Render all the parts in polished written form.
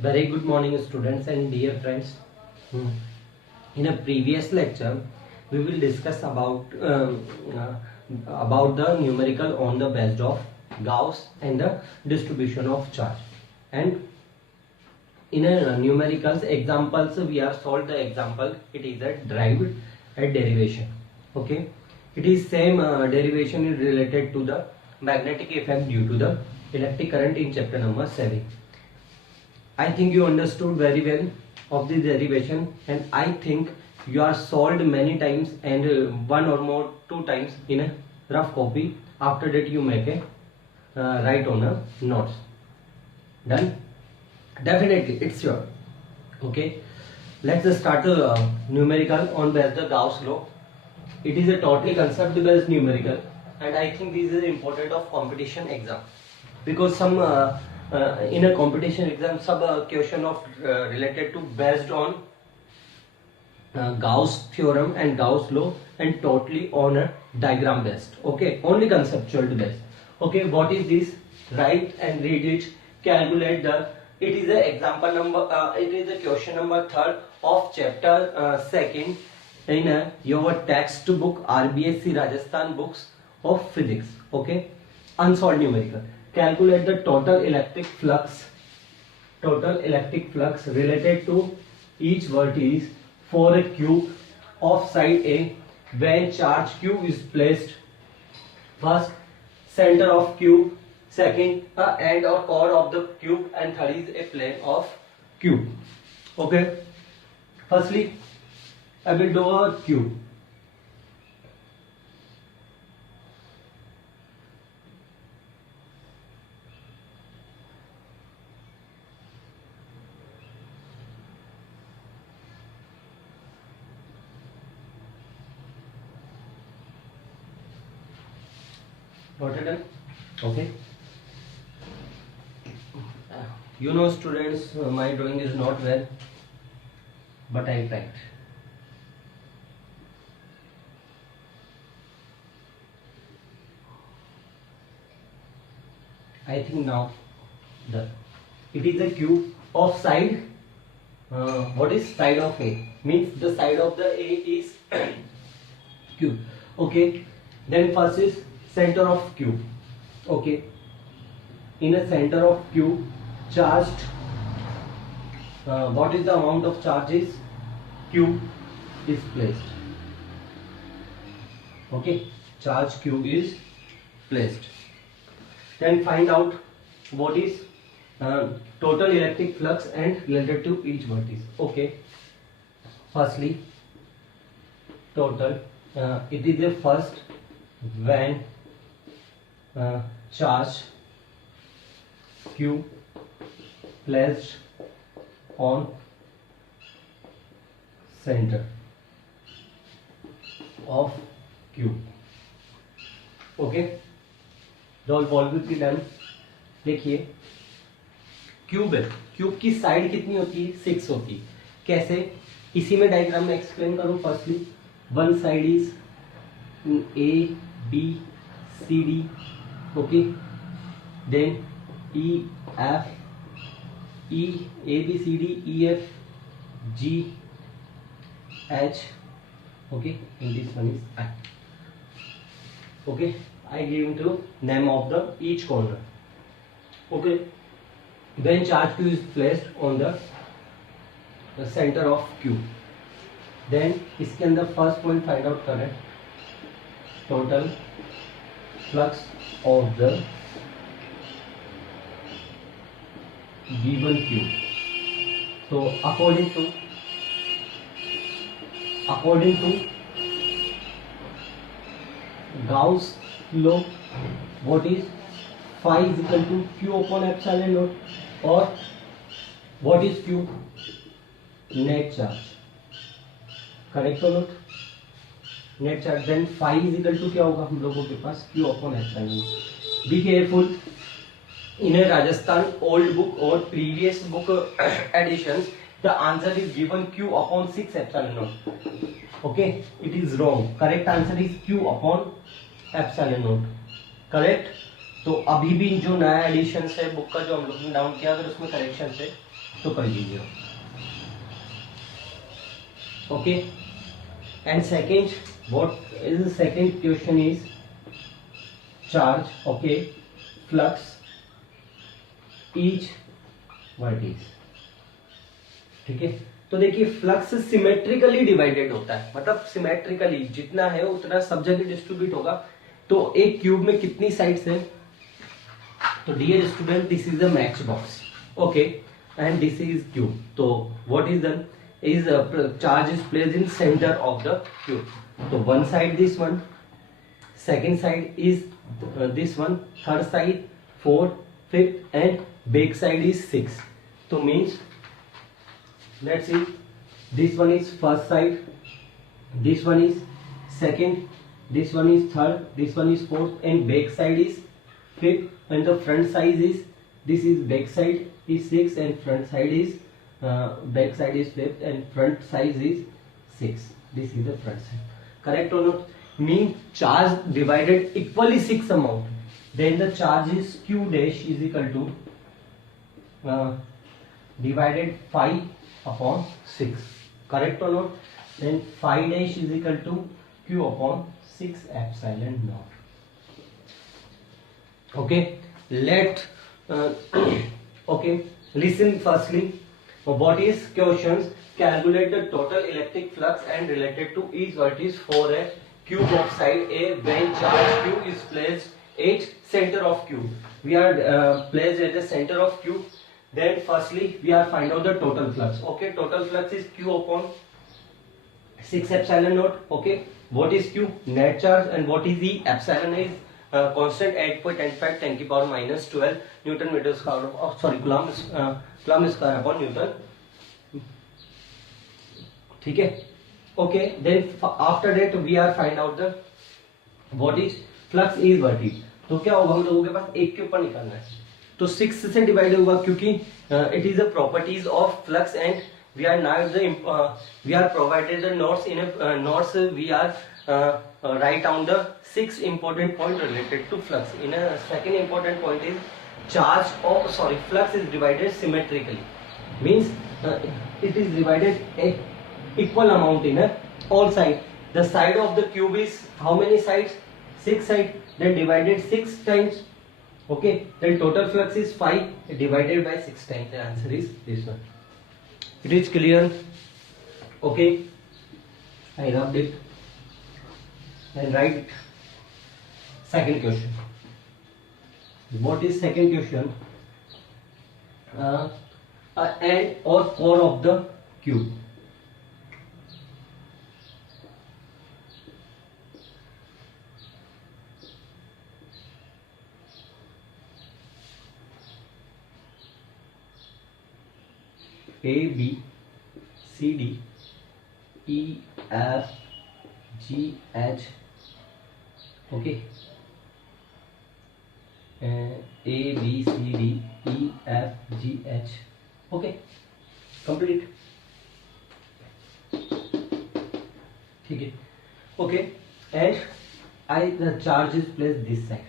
Very good morning, students and dear friends. Hmm. In a previous lecture, we will discuss about the numerical on the basis of Gauss and the distribution of charge. And in a numericals examples, we have solved the example. It is a derived a derivation. Okay, it is same derivation is related to the magnetic effect due to the electric current in chapter number 7. I think you understood very well of the derivation, and I think you are solved many times and one or more 2 times in a rough copy. After that you make a write on a notes. Done? Definitely, it's sure. Okay, let's start the numerical on the Gauss law. It is a totally concept based numerical, and I think this is important of competition exam because some in a competition exam sub question of related to based on Gauss theorem and Gauss law and totally on a diagram based. Okay, only conceptual based. Okay, what is this? Write and read it. Calculate the. It is a example number. It is a question number 3rd of chapter 2nd in your textbook RBSc Rajasthan books of physics. Okay, unsolved numerical. Calculate the total electric flux related to each vertex for a cube of side A when charge Q is placed first center of cube, second end or core of the cube, and third is a plane of cube. Okay, firstly I will do a cube. Noted down? Okay. You know, students, my drawing is not well, but I tried. I think now it is a cube of side. What is side of A? Means the side of the A is cube. Okay. Then first is center of cube. Okay, in a center of cube charged what is the amount of charges Q is placed. Okay, charge Q is placed. Then find out what is total electric flux and related to each vertex. Okay, firstly total it is the first when charge Q placed on center of Q. Okay, valve की done. देखिए cube है, cube की side कितनी होती है? 6 होती है. कैसे? इसी में डायग्राम में एक्सप्लेन करूं. Firstly one side is A B C D. Okay, then E F E A B C D E F G H. Okay, and this one is I. Okay, I give to name of the each corner. Okay, when charge Q is placed on the center of Q, then इसके अंदर first point find out करें total flux of the given Q. So according to Gauss law, what is phi is equal to Q upon epsilon naught, or what is Q? Net charge. Correct or not? Net charge. Then phi is equal to क्या होगा हम लोगों के पास? Q upon epsilon. Be careful. In a Rajasthan old book और previous book editions the answer is given Q upon 6 epsilon naught. Okay, it is wrong. Correct answer is Q upon epsilon naught. Correct. तो अभी भी जो नया addition है book का जो हम लोग ने डाउन किया, अगर उसमें करेक्शन है तो कर लीजिए। Okay, and second, what is the second question is charge, okay, flux each vertex. ठीक है, तो देखिए फ्लक्स सिमेट्रिकली डिवाइडेड होता है, मतलब सिमेट्रिकली जितना है उतना सब जगह डिस्ट्रीब्यूट होगा। तो एक क्यूब में कितनी साइड्स है? तो dear student, this is the match box, okay, and this is cube. तो what is done is charge is placed in center of the cube. So one side this one, second side is this one, third side 4, 5th and back side is 6. So means let's see, this one is first side, this one is second, this one is third, this one is fourth and back side is 5th and the front side is, this is back side is 6 and front side is back side is 5th and front size is 6. This is the front side. Correct or not? Mean charge divided equally 6 amount. Then the charge is Q dash is equal to divided 5 upon 6. Correct or not? Then 5 dash is equal to Q upon 6 epsilon naught. Okay. Let okay. Listen firstly. What is questions? Calculate the total electric flux and related to each vertex for a cube of side A when charge Q is placed at center of cube. We are placed at the center of cube. Then firstly we are find out the total flux. Okay, total flux is Q upon 6 epsilon naught. Okay, what is Q? Net charge. And what is E? Epsilon is constant 8.85 10 की power minus 12 Newton meter square, sorry Coulomb square upon Newton. ठीक है, okay, then after that we are find out the what is flux is vertex. तो क्या होगा, हम लोगों के पास एक के ऊपर निकालना है, तो 6 से डिवाइड होगा क्योंकि it is the properties of flux and we are not the we are provided the notes in notes we are write down the 6 important point related to flux. In a second important point is charge of flux is divided symmetrically, means it is divided a equal amount in all side. The side of the cube is how many sides? 6 sides. Then divided 6 times. Okay, then total flux is 5 divided by 6 times. The answer is this one. It is clear? Okay, I rubbed it. And write second question. What is second question? And or core of the cube. A, B, C, D, E, F, G, H. Okay, A, B, C, D, E, F, G, H. Okay, complete. ठीक है, okay, and the charge is placed this side.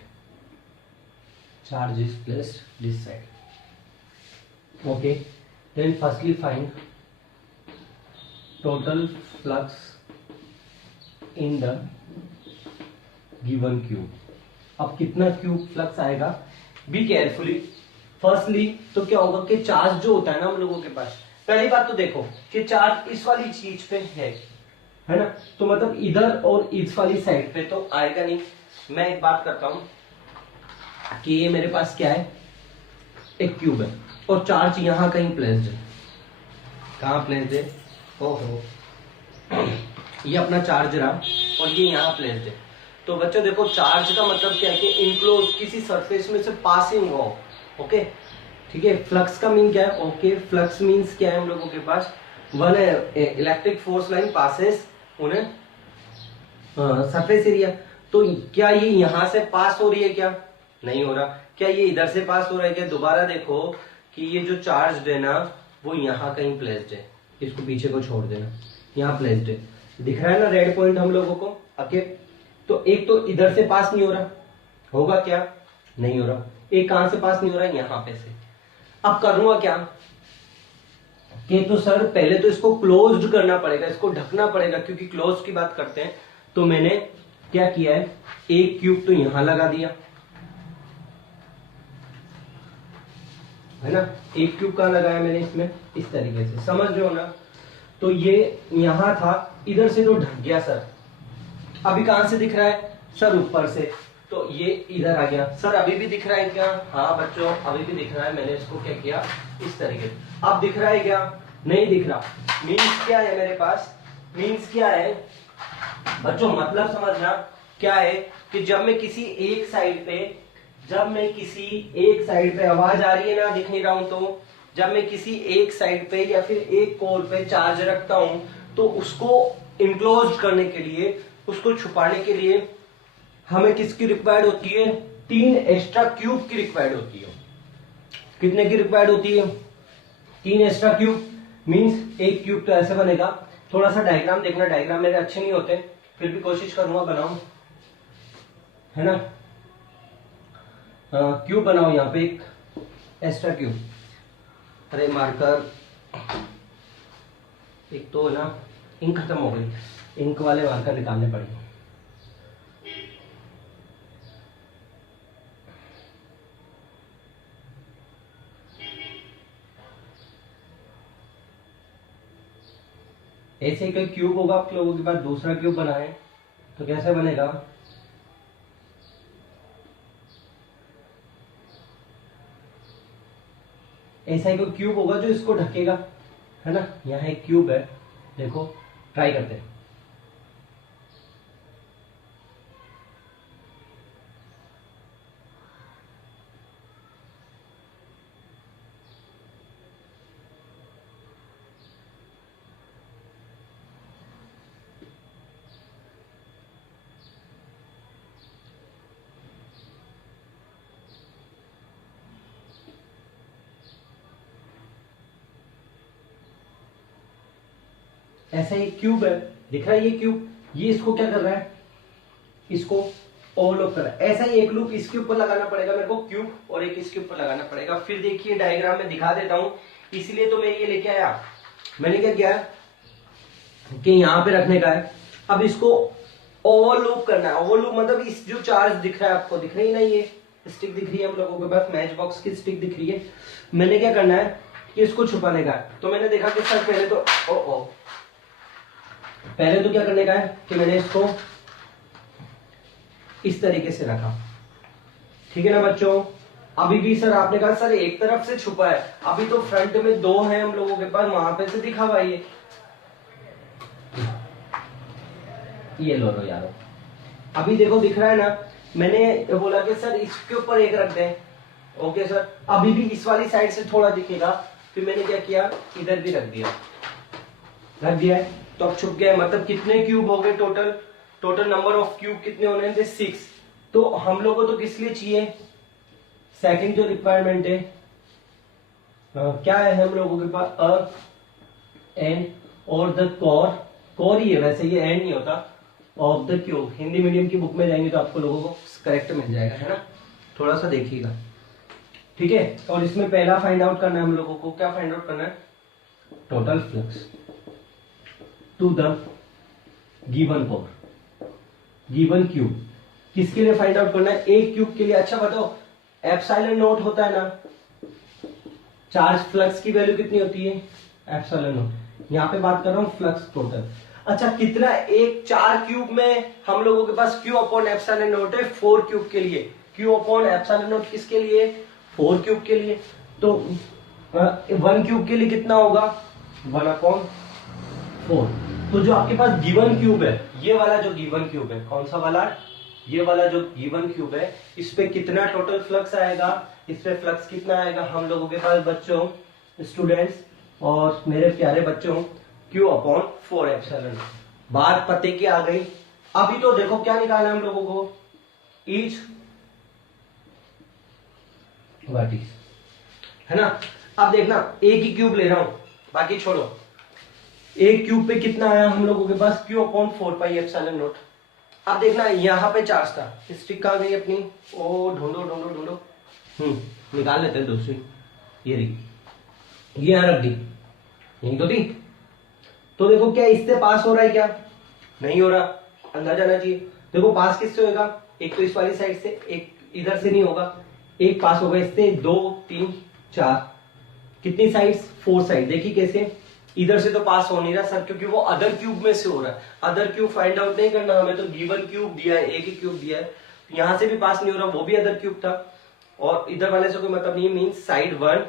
Charge is placed this side. Okay, then firstly find total flux in the given cube. अब कितना cube flux आएगा, be carefully. Firstly तो क्या होगा कि charge जो होता है ना हम लोगों के पास, पहली बात तो देखो कि चार्ज इस वाली चीज पे है ना, तो मतलब इधर और इस वाली साइड पे तो आएगा नहीं। मैं एक बात करता हूं कि ये मेरे पास क्या है, एक क्यूब है और चार्ज यहां कहीं प्लेस्ड है। कहां प्लेस्ड है? ओहो, ये अपना चार्ज रहा और ये यहाँ प्लेस्ड है। तो बच्चों देखो, चार्ज का मतलब क्या है कि इनक्लोज किसी सरफेस में से पासिंग हो। ओके, ठीक है। फ्लक्स का मीन क्या है? ओके, फ्लक्स मीन्स क्या है हम लोगों के पास, one electric force line passes उन्हें सरफेस एरिया। तो क्या ये यहां से पास हो रही है? क्या नहीं हो रहा। क्या ये इधर से पास हो रहा है? क्या? दोबारा देखो कि ये जो चार्ज है ना वो यहाँ कहीं प्लेस्ड है। इसको पीछे को छोड़ देना, यहाँ प्लेस्ड है। दिख रहा है ना रेड पॉइंट हम लोगों को? ओके, तो एक तो इधर से पास नहीं हो रहा, होगा क्या? नहीं हो रहा। एक कहां से पास नहीं हो रहा है? यहाँ पे से। अब करूंगा क्या? कि तो सर पहले तो इसको क्लोज्ड करना पड़ेगा, इसको ढकना पड़ेगा, क्योंकि क्लोज की बात करते हैं। तो मैंने क्या किया है, एक क्यूब तो यहां लगा दिया है ना, एक क्यूब कहां लगाया मैंने इसमें, इस तरीके से, समझ रहे हो ना। तो ये यहां था, इधर से तो ढक गया सर, अभी कहां से दिख रहा है सर, ऊपर से, तो ये इधर आ गया सर। अभी भी दिख रहा है क्या, हाँ बच्चों अभी भी दिख रहा है। मैंने इसको क्या किया, इस तरीके से। अब दिख रहा है क्या, नहीं दिख रहा। मीन्स क्या है मेरे पास, मीन्स क्या है बच्चों, मतलब समझना क्या है कि जब मैं किसी एक साइड पे आवाज आ रही है ना, दिख नहीं रहा हूं, तो जब मैं किसी एक साइड पे या फिर एक कोर पे चार्ज रखता हूं, तो उसको इनक्लोज करने के लिए, उसको छुपाने के लिए हमें किसकी रिक्वायर्ड होती है, 3 एक्स्ट्रा क्यूब की रिक्वायर्ड होती है। कितने की रिक्वायर्ड होती है, 3 एक्स्ट्रा क्यूब। मींस एक क्यूब तो ऐसे बनेगा, थोड़ा सा डायग्राम देखना, डायग्राम मेरे अच्छे नहीं होते, फिर भी कोशिश करूंगा बनाऊं, है ना। क्यूब बनाओ, यहाँ पे एक एक्स्ट्रा क्यूब। अरे मार्कर, एक तो ना इंक खत्म हो गई, इंक वाले मार्कर निकालने पड़ेंगे। ऐसे ही कोई क्यूब होगा आप लोगों के पास, दूसरा क्यूब बनाए तो कैसे बनेगा, ऐसा ही कोई क्यूब होगा जो इसको ढकेगा, है ना। यहाँ एक क्यूब है, देखो ट्राई करते हैं। ऐसा ही क्यूब है, दिख रहा है ये क्यूब, ये इसको क्या कर रहा है, इसको ओवरलैप कर रहा है। ऐसा ही एक लूप इसके ऊपर लगाना पड़ेगा मेरे को क्यूब, और एक इसके ऊपर लगाना पड़ेगा। फिर देखिए डायग्राम में दिखा देता हूं, इसलिए तो मैं ये लेके आया। मैंने क्या किया कि यहां पे रखने का है, अब इसको ओवरलूप करना है। ओवरलूप मतलब इस जो चार्ज दिख रहा है आपको, दिख रही ना, ये स्टिक दिख रही है हम लोगों के पास, मैच बॉक्स की स्टिक दिख रही है। मैंने क्या करना है कि इसको छुपाने का है। तो मैंने देखा कि सर पहले तो क्या करने का है कि मैंने इसको इस तरीके से रखा, ठीक है ना बच्चों। अभी भी सर आपने कहा सर एक तरफ से छुपा है, अभी तो फ्रंट में 2 है हम लोगों के पास, वहां पे से दिखा हुआ ये लो यारो, अभी देखो दिख रहा है ना। मैंने बोला कि सर इसके ऊपर एक रख दें, ओके सर। अभी भी इस वाली साइड से थोड़ा दिखेगा, फिर मैंने क्या किया, इधर भी रख दिया है, तो अब छुप गया है। मतलब कितने क्यूब हो गए टोटल नंबर ऑफ क्यूब कितने होने थे, 6। तो हम लोगों को तो किस लिए चाहिए, सेकंड जो रिक्वायरमेंट है क्या है हम लोगों के पास, अ एंड और द कोर ही है वैसे, ये एंड नहीं होता, of the cube. Hindi medium की बुक में जाएंगे तो आपको लोगों को करेक्ट मिल जाएगा, है ना। थोड़ा सा देखिएगा, ठीक है। और इसमें पहला फाइंड आउट करना है हम लोगों को, क्या फाइंड आउट करना है, total flux to the given core, given cube. किसके लिए फाइंड आउट करना है, एक क्यूब के लिए। अच्छा बताओ, एप्सिलॉन नोट होता है ना, चार्ज फ्लक्स की वैल्यू कितनी होती है, एप्सिलॉन नोट। यहां पे बात कर रहा हूं फ्लक्स टोटल। अच्छा कितना, एक 4 क्यूब में हम लोगों के पास क्यू अपॉन एप्सिलॉन नोट है 4 क्यूब के लिए। क्यू अपॉन एप्सिलॉन नोट किसके लिए, 4 क्यूब के लिए। तो 1 क्यूब के लिए कितना होगा, 1/4। तो जो आपके पास गिवन क्यूब है, ये वाला जो गिवन क्यूब है, कौन सा वाला, ये वाला जो गिवन क्यूब है, इस पे कितना टोटल फ्लक्स आएगा, इस पे फ्लक्स कितना आएगा हम लोगों के पास बच्चों, स्टूडेंट्स और मेरे प्यारे बच्चों, Q अपॉन 4 एप्सिलॉन। बात पते की आ गई। अभी तो देखो क्या निकालना है हम लोगों को, ईच वर्टिस, है ना। अब देखना एक ही क्यूब ले रहा हूं, बाकी छोड़ो। एक क्यूब पे कितना आया हम लोगों के पास, Q upon 4 pi epsilon note. अब देखना यहां पे चार्ज था, स्टिक कहां गई अपनी, ओ ढूंढो निकाल लेते हैं दूसरी, ये रही, ये यहां रख दी, यही तो थी। तो देखो क्या इससे पास हो रहा है क्या? नहीं हो रहा, अंदर जाना चाहिए। देखो पास किससे होगा? एक तो इस वाली साइड से, एक इधर से नहीं होगा। एक पास होगा इससे, 2 3 4, कितनी साइड्स? 4 साइड। देखिए कैसे, इधर से तो पास हो नहीं रहा सर, क्योंकि वो अदर क्यूब में से हो रहा है। अदर क्यूब फाइंड आउट नहीं करना हमें, तो गिवन क्यूब दिया है, एक ही क्यूब दिया है, यहां से भी पास नहीं हो रहा, वो भी अदर क्यूब था, और इधर वाले से कोई मतलब नहीं। Means side 1,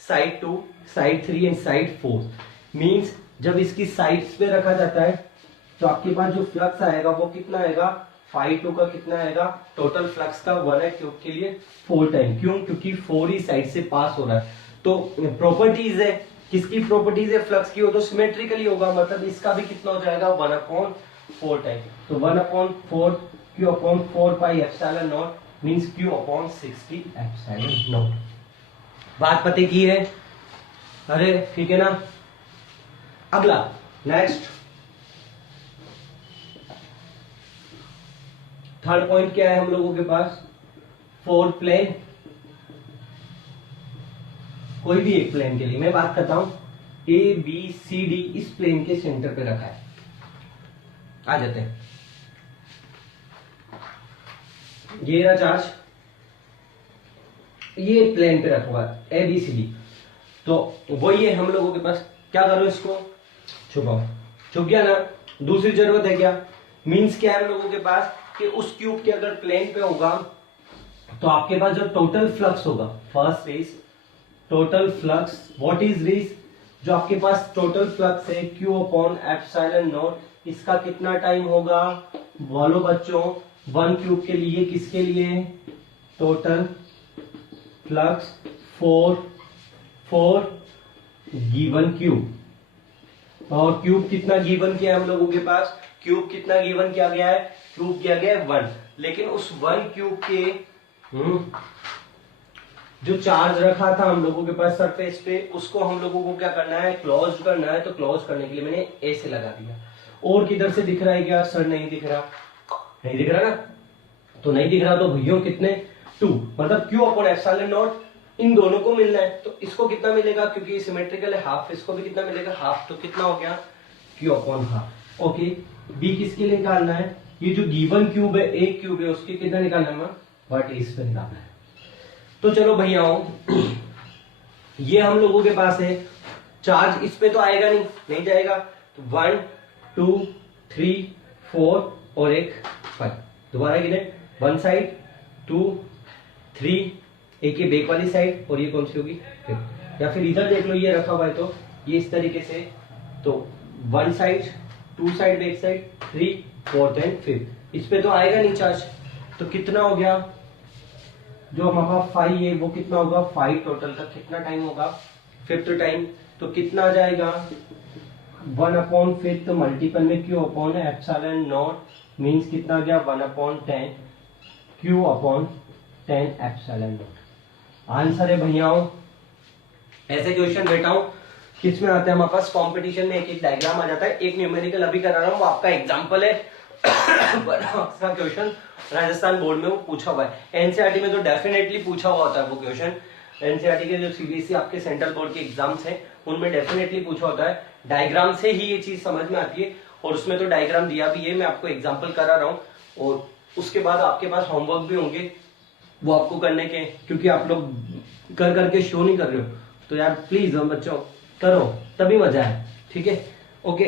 side 2, side 3 and side 4। Means जब इसकी साइड्स पे रखा जाता है तो आपके पास जो फ्लक्स आएगा वो कितना आएगा? फाइव 2 का कितना आएगा? टोटल फ्लक्स का 1 है क्यूब के लिए 4 टाइम। क्यों? क्योंकि 4 ही साइड से पास हो रहा है। तो प्रॉपर्टीज है, किसकी प्रॉपर्टीज है फ्लक्स की? हो तो सिमेट्रिकली होगा, मतलब इसका भी कितना हो जाएगा? 1/4 टाइम। तो 1/4 Q/4 pi epsilon not means Q/60 epsilon not. बात पते की है? अरे ठीक है ना। अगला नेक्स्ट थर्ड पॉइंट क्या है हम लोगों के पास? 4 प्लेन, कोई भी एक प्लेन के लिए मैं बात करता हूं, ABCD इस प्लेन के सेंटर पे रखा है। आ जाते हैं, ये रहा चार्ज, ये प्लेन पे रखा हुआ है ABCD। तो वही है हम लोगों के पास, क्या करो इसको छुपाओ। छुप गया ना, दूसरी जरूरत है क्या? मींस क्या है हम लोगों के पास कि उस क्यूब के अगर प्लेन पे होगा तो आपके पास जो टोटल फ्लक्स होगा, first is total flux, what is this? जो आपके पास टोटल फ्लक्स है Q/ε0, इसका कितना टाइम होगा? बोलो बच्चों, 1 क्यूब के लिए, किसके लिए? Total flux for given cube. और क्यूब कितना गिवन किया है हम लोगों के पास? क्यूब कितना गिवन किया गया है? क्यूब किया गया है 1। लेकिन उस 1 क्यूब के जो चार्ज रखा था हम लोगों के पास सरफेस पे, उसको हम लोगों को क्या करना है? क्लोज करना है। तो क्लोज करने के लिए मैंने ए से लगा दिया। और किधर से दिख रहा है क्या? सर नहीं दिख रहा, नहीं दिख रहा ना। तो नहीं दिख रहा तो भैया कितने? 2, मतलब Q/ε0 इन दोनों को मिलना है। तो इसको कितना मिलेगा? क्योंकि सिमेट्रिकल है हाफ, इसको भी कितना मिलेगा? हाफ। तो कितना हो गया? Q/हाफ। ओके, बी किसके लिए निकालना है? ये जो गिवन क्यूब है, एक क्यूब है, उसके कितना निकालना है? व्हाट इज पे निकालना है। तो चलो भैया ये हम लोगों के पास है। चार्ज इस पे तो आएगा नहीं, नहीं जाएगा। तो 1 2 3 4 और एक 5। दोबारा गिने, 1 साइड 2 3, एक ये बैक वाली साइड, और ये कौन सी होगी? 5। या फिर इधर देख लो, ये रखा हुआ है तो ये इस तरीके से। तो 1 side 2 side back side 3 4 and 5। इस पे तो आएगा नहीं चार्ज। तो कितना हो गया? जो हमारा 5 है वो कितना होगा? 5 टोटल का कितना टाइम होगा? 5th time. तो कितना आ जाएगा? 1/5 मल्टीपल में Q/ε0 मीन्स कितना आ गया? 1/10 Q/10 ε0। आंसर है भैयाओं। ऐसे क्वेश्चन बेटा किस में आते हैं हमारे पास? कंपटीशन में एक एक डायग्राम आ जाता है। एक न्यूमेरिकल अभी करा रहा हूँ, वो आपका एग्जांपल है। क्वेश्चन राजस्थान बोर्ड में वो पूछा हुआ है। एनसीईआरटी में तो डेफिनेटली पूछा हुआ होता है वो क्वेश्चन। एनसीईआरटी के जो सीबीएसई आपके सेंट्रल बोर्ड के एग्जाम्स हैं उनमें डेफिनेटली पूछा होता है। डायग्राम से ही ये चीज समझ में आती है, और उसमें तो डायग्राम दिया भी है, मैं आपको एग्जाम्पल करा रहा हूँ। और उसके बाद आपके पास होमवर्क भी होंगे वो आपको करने के, क्योंकि आप लोग कर करके शो नहीं कर रहे हो। तो यार प्लीज हम बच्चों करो, तभी मजा है। ठीक है, ओके।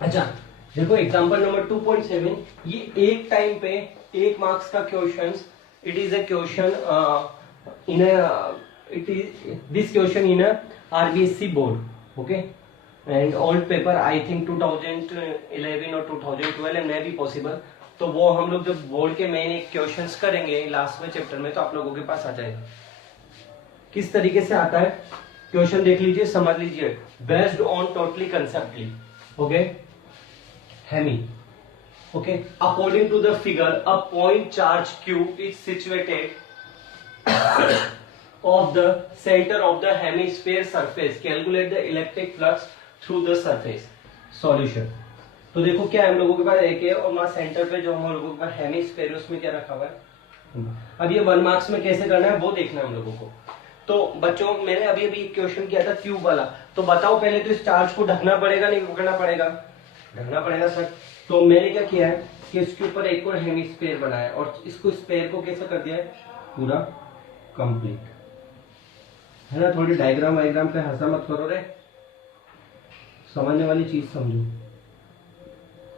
अच्छा देखो एग्जांपल नंबर 2.7, ये एक टाइम पे 1 मार्क्स का question. It is a question in it is this question in RBSC board, okay, and old paper I think 2011 और 2012 एंड मे बी पॉसिबल। तो वो हम लोग जब बोर्ड के मेन क्वेश्चंस करेंगे लास्ट में चैप्टर में, तो आप लोगों के पास आ जाएगा। किस तरीके से आता है क्वेश्चन देख लीजिए, समझ लीजिए। Based on totally conceptually, okay, hemi, okay, according to the figure a point charge q is situated of the center of the hemisphere surface, calculate the electric flux through the surface। Solution. तो देखो क्या है हम लोगों के पास एक है, और वहां सेंटर पे जो हम लोगों के पास हेमिस्फेयर है उसमें क्या रखा हुआ है? अब ये 1 मार्क्स में कैसे करना है वो देखना है हम लोगों को। तो बच्चों मैंने अभी अभी एक क्वेश्चन किया था ट्यूब वाला, तो बताओ पहले तो इस चार्ज को ढकना पड़ेगा नहीं पकड़ना पड़ेगा? ढकना पड़ेगा सर। तो मैंने क्या किया है कि इसके ऊपर एक और हेमिस्फीयर बनाया और इसको स्फीयर को कैसे कर दिया है पूरा कंप्लीट, है ना। थोड़ी डायग्राम वायग्राम पे हंसा मत करो रे, समझने वाली चीज समझो।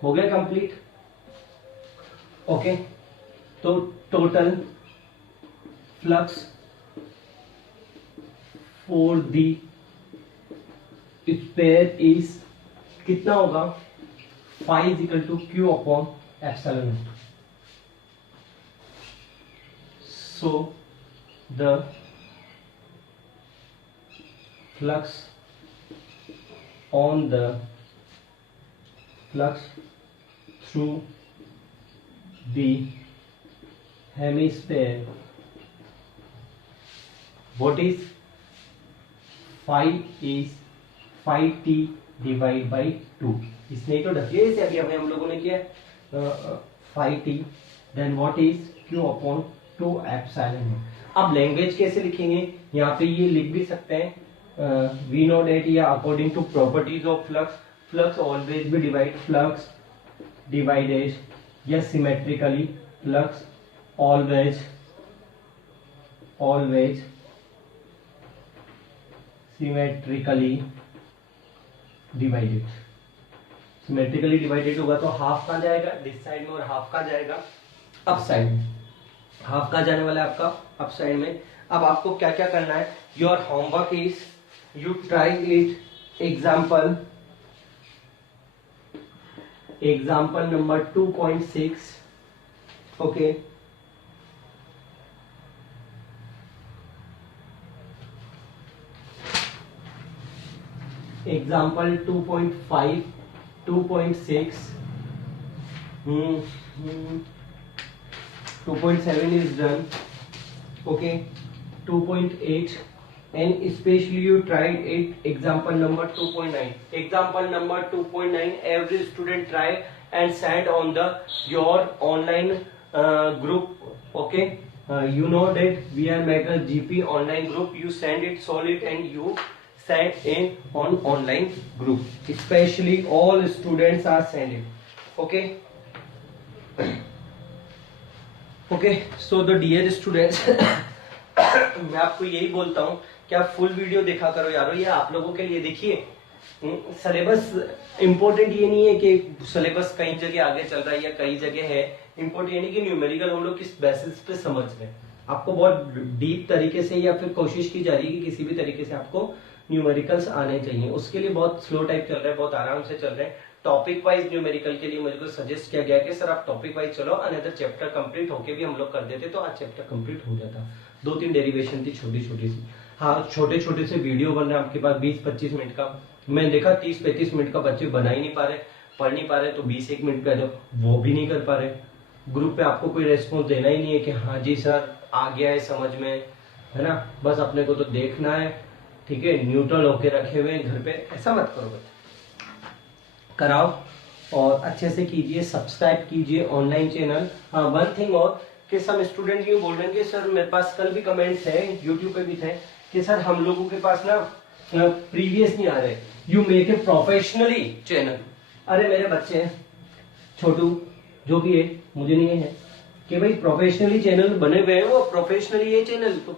हो गया कंप्लीट? ओके। तो total flux for the spare is कितना होगा? phi is equal to q upon epsilon naught. So the flux on the flux through the hemisphere, what is phi is phi t divided by 2. इसने तो ढके इसे अभी हम लोगों ने किया phi t, then what is q upon 2 epsilon. अब लैंग्वेज कैसे लिखेंगे? यहाँ पे ये लिख भी सकते हैं वी नो डेट या according to properties of flux, flux always be divide, flux divided या symmetrically, flux always symmetrically divided. Symmetrically divided होगा तो हाफ कहाँ जाएगा? दिस साइड में, और हाफ कहाँ जाएगा? अप साइड में। हाफ कहाँ जाने वाला है आपका? अप साइड में। अब आपको क्या क्या करना है? Your homework is you try it example number 2.6। Okay, example 2.5, 2.6, 2.7 is done. Okay, 2.8, and especially you tried it example number 2.9. Example number 2.9 every student try and send on the your online group. Okay, you know that we are make a GP online group. You send it, solve it, and you send in on online group. Especially all students are sending. Okay. Okay, so the dear students मैं आपको यही बोलता हूँ कि आप full video देखा करो यारो। ये आप लोगों के लिए देखिए, सिलेबस इम्पोर्टेंट ये नहीं है कि सिलेबस कई जगह आगे चल रहा है या कई जगह है। इम्पोर्टेंट ये नहीं कि न्यूमेरिकल हम लोग किस बेसिस पे समझ रहे हैं। आपको बहुत डीप तरीके से या फिर कोशिश की जा रही है कि किसी भी तरीके से आपको न्यूमेरिकल्स आने चाहिए। उसके लिए बहुत स्लो टाइप चल रहा है, बहुत आराम से चल रहे हैं। टॉपिक वाइज न्यूमेरिकल के लिए मुझे को सजेस्ट किया गया कि सर आप टॉपिक वाइज चलो, अनदर चैप्टर कंप्लीट होके भी हम लोग कर देते तो आज चैप्टर कंप्लीट हो जाता। 2-3 डेरिवेशन थी छोटी छोटी सी। हाँ, छोटे छोटे से वीडियो बन रहे हैं आपके पास 20-25 मिनट का। मैं देखा 30-35 मिनट का बच्चे बना ही नहीं पा रहे, पढ़ नहीं पा रहे, तो 20-1 मिनट का जो वो भी नहीं कर पा रहे। ग्रुप पे आपको कोई रेस्पॉन्स देना ही नहीं है कि हाँ जी सर आ गया है समझ में, है ना। बस अपने को तो देखना है, ठीक है, न्यूट्रल होके रखे हुए घर पे। ऐसा मत करो बच्चे, कराओ और अच्छे से कीजिए, सब्सक्राइब कीजिए ऑनलाइन चैनल। हाँ, वन थिंग और कि सब स्टूडेंट यूँ बोल रहे हैं कि सर मेरे पास कल भी कमेंट्स है यूट्यूब पे भी थे कि सर हम लोगों के पास ना प्रीवियस नहीं आ रहे, you make a professionally channel. अरे मेरे बच्चे हैं, छोटू जो भी है, मुझे नहीं है कि भाई प्रोफेशनली चैनल बने हुए हैं, वो प्रोफेशनली ये चैनल तो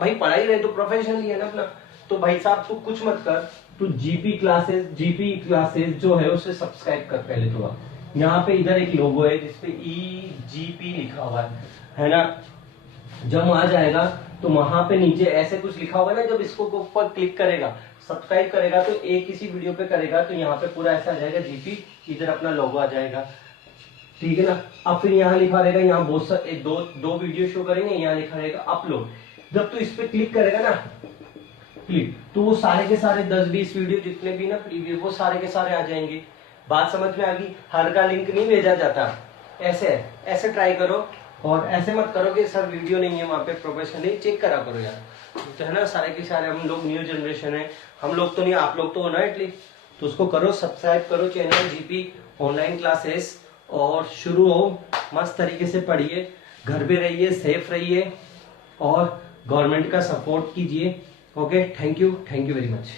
भाई पढ़ाई रहे तो प्रोफेशनली है ना अपना। तो भाई साहब तू कुछ मत कर, तू जीपी क्लासेस जो है उसे सब्सक्राइब कर पहले तो। आप यहाँ पे इधर एक लोगो है जिसपे EGP लिखा हुआ है ना। जब आ जाएगा तो वहां पे नीचे ऐसे कुछ लिखा हुआ है ना, जब इसको ऊपर क्लिक करेगा, सब्सक्राइब करेगा तो एक किसी वीडियो पे करेगा तो यहाँ पे पूरा ऐसा आ जाएगा जीपी, इधर अपना लोगो आ जाएगा, ठीक है ना। अब फिर यहाँ लिखा रहेगा, यहाँ बहुत सारे दो वीडियो शो करेंगे, यहाँ लिखा रहेगा अपलोड। जब तू इस पे क्लिक करेगा ना, क्लिक, तो वो सारे के सारे 10-20 वीडियो जितने भी ना प्रीवियस वो सारे के सारे आ जाएंगे। बात समझ में आ गई? हर का लिंक नहीं भेजा जाता। ऐसे ट्राई करो और ऐसे मत करो कि सर वीडियो नहीं है वहाँ पे, प्रोफेशनली चेक करा करो यार, तो है ना। सारे के सारे हम लोग न्यू जनरेशन है, हम लोग तो नहीं, आप लोग तो हो ना एटलीस्ट, तो उसको करो, सब्सक्राइब करो चैनल जीपी ऑनलाइन क्लासेस और शुरू हो, मस्त तरीके से पढ़िए। घर पे रहिए, सेफ रहिए और गवर्नमेंट का सपोर्ट कीजिए। Okay, thank you very much.